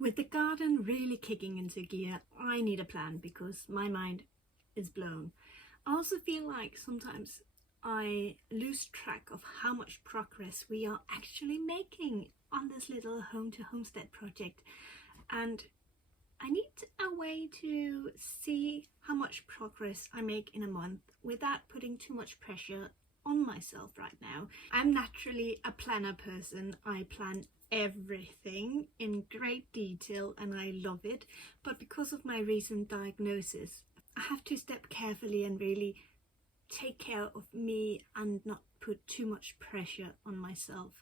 With the garden really kicking into gear, I need a plan because my mind is blown. I also feel like sometimes I lose track of how much progress we are actually making on this little home to homestead project, and I need a way to see how much progress I make in a month without putting too much pressure on myself right now. I'm naturally a planner person. I plan everything in great detail and I love it, but because of my recent diagnosis, I have to step carefully and really take care of me and not put too much pressure on myself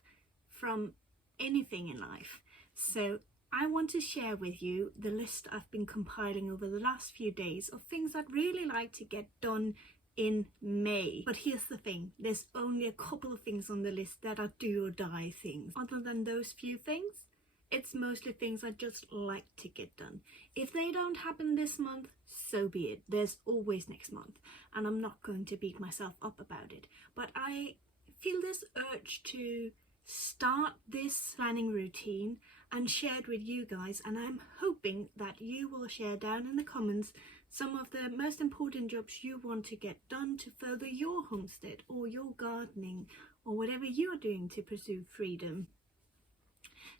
from anything in life. So I want to share with you the list I've been compiling over the last few days of things I'd really like to get done in May. But here's the thing, there's only a couple of things on the list that are do or die things. Other than those few things, it's mostly things I just like to get done. If they don't happen this month, so be it. There's always next month, and I'm not going to beat myself up about it. But I feel this urge to start this planning routine and share it with you guys, and I'm hoping that you will share down in the comments some of the most important jobs you want to get done to further your homestead or your gardening or whatever you are doing to pursue freedom.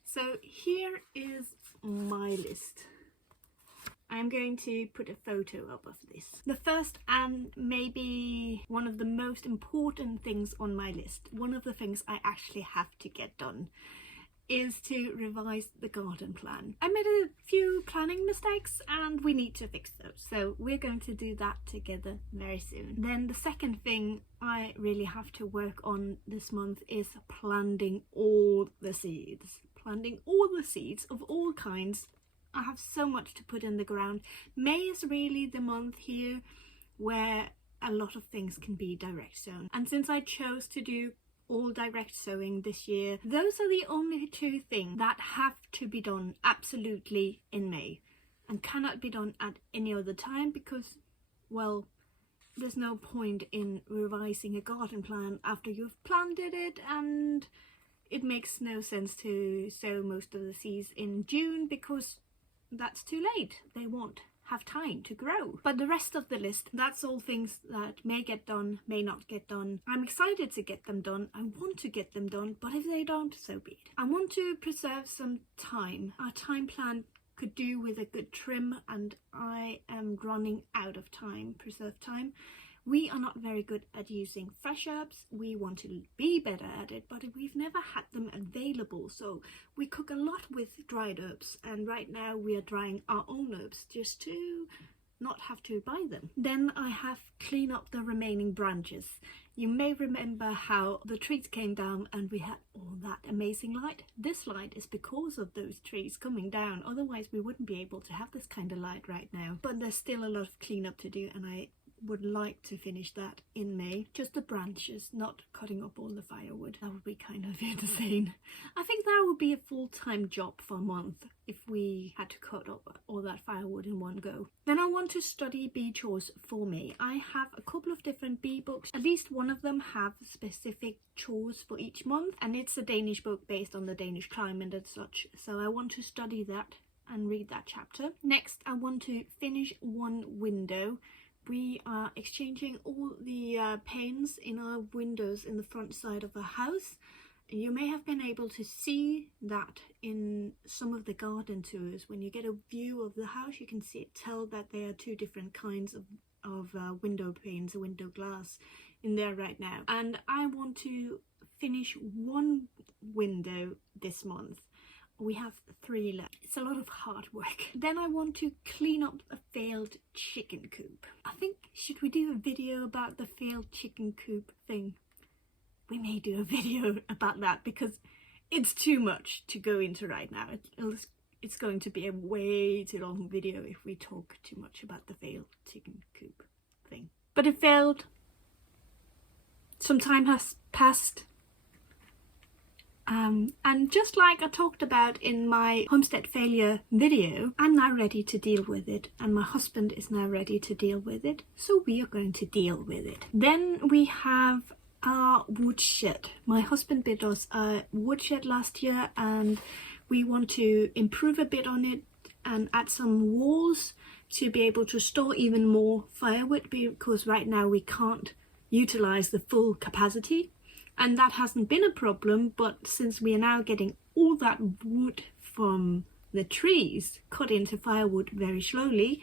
So here is my list. I'm going to put a photo up of this. The first and maybe one of the most important things on my list, one of the things I actually have to get done, is to revise the garden plan. I made a few planning mistakes and we need to fix those. So we're going to do that together very soon. Then the second thing I really have to work on this month is planting all the seeds. Planting all the seeds of all kinds. I have so much to put in the ground. May is really the month here where a lot of things can be direct sown. And since I chose to do all direct sowing this year, those are the only two things that have to be done absolutely in May and cannot be done at any other time because, well, there's no point in revising a garden plan after you've planted it, and it makes no sense to sow most of the seeds in June because that's too late. They won't have time to grow. But the rest of the list, that's all things that may get done, may not get done. I'm excited to get them done. I want to get them done, but if they don't, so be it. I want to preserve some time. Our time plan could do with a good trim, and I am running out of time, preserve time. We are not very good at using fresh herbs. We want to be better at it, but we've never had them available. So we cook a lot with dried herbs, and right now we are drying our own herbs just to not have to buy them. Then I have cleaned up the remaining branches. You may remember how the trees came down and we had all that amazing light. This light is because of those trees coming down. Otherwise we wouldn't be able to have this kind of light right now. But there's still a lot of cleanup to do, and I would like to finish that in May. Just the branches, not cutting up all the firewood. That would be kind of insane. I think that would be a full-time job for a month if we had to cut up all that firewood in one go. Then I want to study bee chores for me. I have a couple of different bee books. At least one of them have specific chores for each month, and it's a Danish book based on the Danish climate and such. So I want to study that and read that chapter. Next, I want to finish one window. We are exchanging all the panes in our windows in the front side of the house. You may have been able to see that in some of the garden tours. When you get a view of the house, you can tell that there are two different kinds of window panes, window glass in there right now. And I want to finish one window this month. We have 3 left. It's a lot of hard work. Then I want to clean up a failed chicken coop. I think, should we do a video about the failed chicken coop thing? We may do a video about that because it's too much to go into right now. It's going to be a way too long video if we talk too much about the failed chicken coop thing. But it failed. Some time has passed. And just like I talked about in my homestead failure video, I'm now ready to deal with it, and my husband is now ready to deal with it, so we are going to deal with it. Then we have our woodshed. My husband built us a woodshed last year, and We want to improve a bit on it and add some walls to be able to store even more firewood, because right now we can't utilize the full capacity, and that hasn't been a problem. But since we are now getting all that wood from the trees cut into firewood very slowly,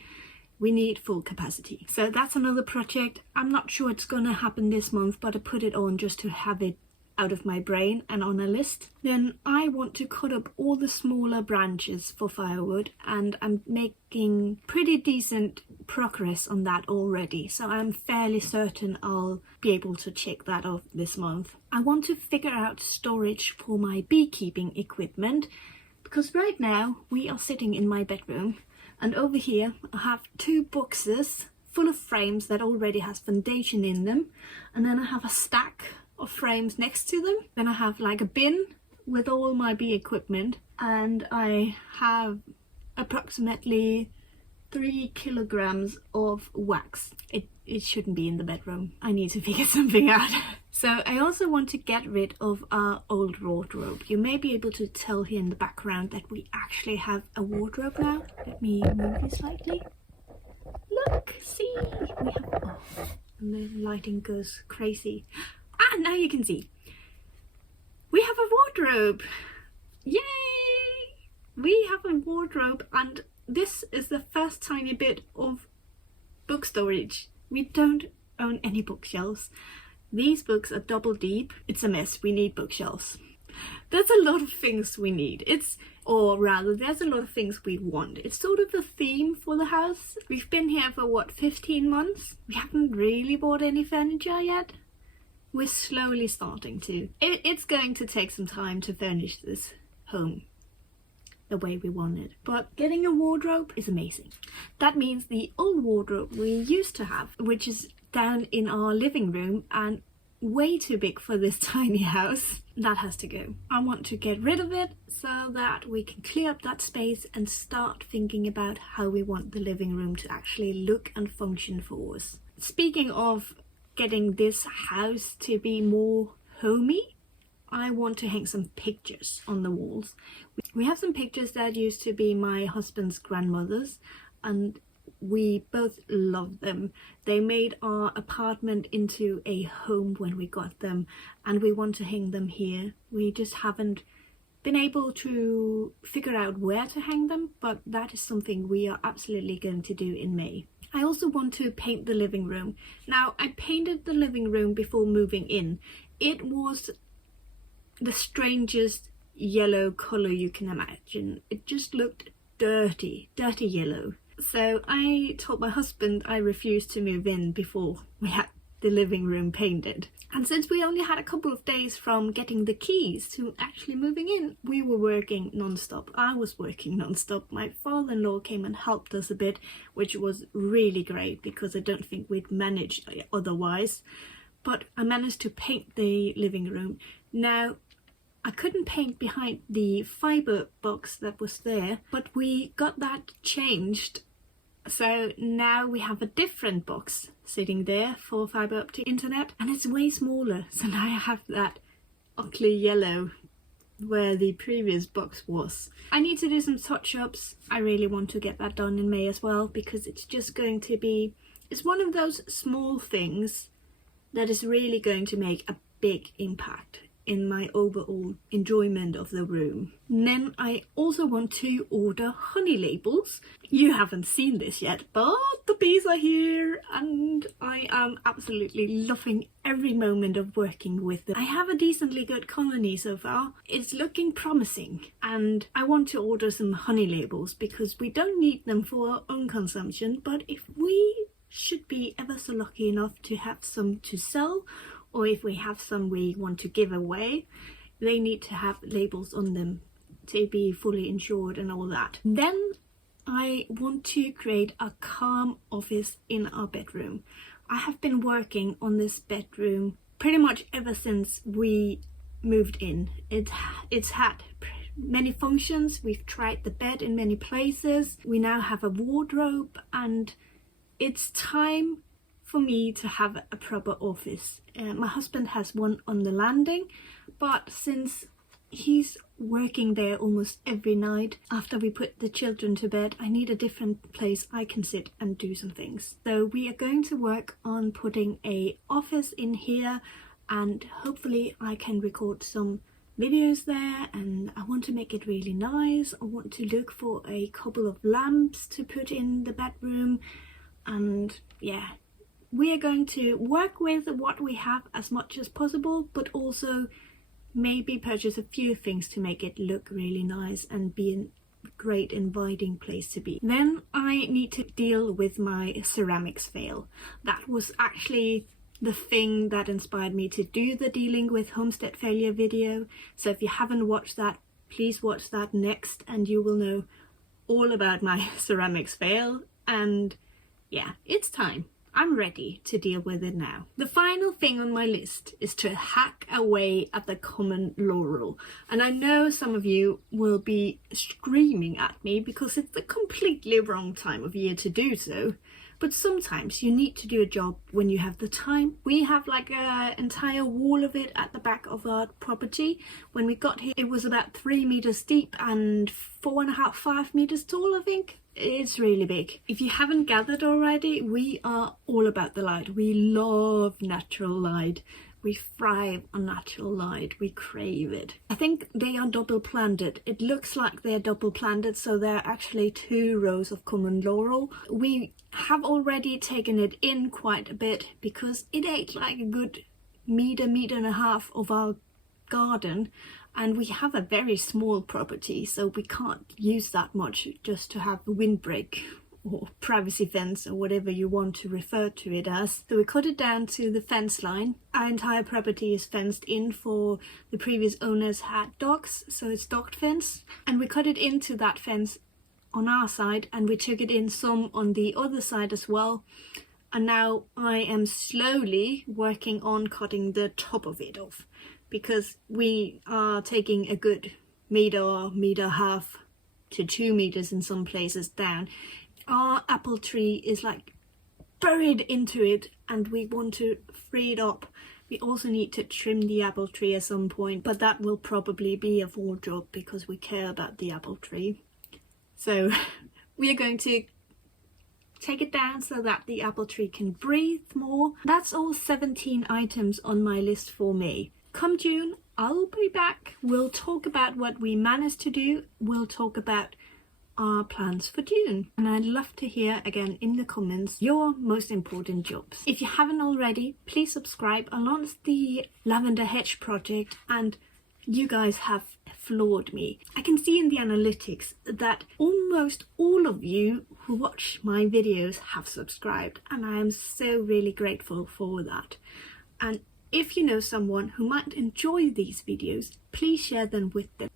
we need full capacity. So that's another project. I'm not sure it's gonna happen this month, but I put it on just to have it out of my brain and on a list. Then I want to cut up all the smaller branches for firewood, and I'm making pretty decent progress on that already, so I'm fairly certain I'll be able to check that off this month. I want to figure out storage for my beekeeping equipment, because right now we are sitting in my bedroom, and over here I have 2 boxes full of frames that already has foundation in them, and then I have a stack of frames next to them. Then I have like a bin with all my bee equipment, and I have approximately 3 kilograms of wax. It shouldn't be in the bedroom. I need to figure something out. So I also want to get rid of our old wardrobe. You may be able to tell here in the background that we actually have a wardrobe now. Let me move you slightly. Look, see, we have, oh, and the lighting goes crazy. Ah, now you can see. We have a wardrobe. Yay! We have a wardrobe, and this is the first tiny bit of book storage. We don't own any bookshelves. These books are double deep. It's a mess. We need bookshelves. There's a lot of things we need. Or rather, there's a lot of things we want. It's sort of a theme for the house. We've been here for what, 15 months? We haven't really bought any furniture yet. We're slowly starting to. It's going to take some time to furnish this home the way we want it. But getting a wardrobe is amazing. That means the old wardrobe we used to have, which is down in our living room and way too big for this tiny house, that has to go. I want to get rid of it so that we can clear up that space and start thinking about how we want the living room to actually look and function for us. Speaking of getting this house to be more homey, I want to hang some pictures on the walls. We have some pictures that used to be my husband's grandmother's, and we both love them. They made our apartment into a home when we got them, and we want to hang them here. We just haven't been able to figure out where to hang them, but that is something we are absolutely going to do in May. I also want to paint the living room. Now, I painted the living room before moving in. It was the strangest yellow colour you can imagine. It just looked dirty yellow. So I told my husband I refused to move in before we had the living room painted. And since we only had a couple of days from getting the keys to actually moving in, we were working non-stop. I was working non-stop. My father-in-law came and helped us a bit, which was really great because I don't think we'd manage otherwise. But I managed to paint the living room. Now, I couldn't paint behind the fibre box that was there, but we got that changed. So now we have a different box sitting there for fibre optic internet, and it's way smaller. So now I have that ugly yellow where the previous box was. I need to do some touch-ups. I really want to get that done in May as well, because it's just going to be, it's one of those small things that is really going to make a big impact in my overall enjoyment of the room. And then I also want to order honey labels. You haven't seen this yet, but the bees are here and I am absolutely loving every moment of working with them. I have a decently good colony so far. It's looking promising, and I want to order some honey labels because we don't need them for our own consumption, but if we should be ever so lucky enough to have some to sell, or if we have some we want to give away, they need to have labels on them to be fully insured and all that. Then I want to create a calm office in our bedroom. I have been working on this bedroom pretty much ever since we moved in. It's had many functions. We've tried the bed in many places. We now have a wardrobe, and it's time for me to have a proper office. My husband has one on the landing, but since he's working there almost every night. After we put the children to bed, I need a different place I can sit and do some things. So we are going to work on putting a office in here, and hopefully I can record some videos there, and I want to make it really nice. I want to look for a couple of lamps to put in the bedroom, and yeah, we are going to work with what we have as much as possible, but also maybe purchase a few things to make it look really nice and be a great inviting place to be. Then I need to deal with my ceramics fail. That was actually the thing that inspired me to do the dealing with homestead failure video. So if you haven't watched that, please watch that next and you will know all about my ceramics fail. And yeah, it's time. I'm ready to deal with it now. The final thing on my list is to hack away at the common laurel. And I know some of you will be screaming at me because it's the completely wrong time of year to do so. But sometimes you need to do a job when you have the time. We have like an entire wall of it at the back of our property. When we got here, it was about 3 meters deep and 4.5, 5 meters tall, I think. It's really big. If you haven't gathered already, we are all about the light. We love natural light. We thrive on natural light. We crave it. I think they are double planted. It looks like they're double planted, so they're actually 2 rows of common laurel. We have already taken it in quite a bit because it ate like a good meter and a half of our garden, and we have a very small property, so we can't use that much just to have a windbreak or privacy fence or whatever you want to refer to it as. So we cut it down to the fence line. Our entire property is fenced in, for the previous owners had dogs, so it's dogged fence, and we cut it into that fence on our side, and we took it in some on the other side as well. And now I am slowly working on cutting the top of it off, because we are taking a good meter half to 2 meters in some places down. Our apple tree is like buried into it and we want to free it up. We also need to trim the apple tree at some point, but that will probably be a fall job because we care about the apple tree. So we are going to take it down so that the apple tree can breathe more. That's all 17 items on my list for May. Come June, I'll be back. We'll talk about what we managed to do. We'll talk about our plans for June, and I'd love to hear again in the comments your most important jobs. If you haven't already, please subscribe. I launched the Lavender Hedge project and you guys have floored me. I can see in the analytics that almost all of you who watch my videos have subscribed, and I am so really grateful for that. And if you know someone who might enjoy these videos, please share them with them.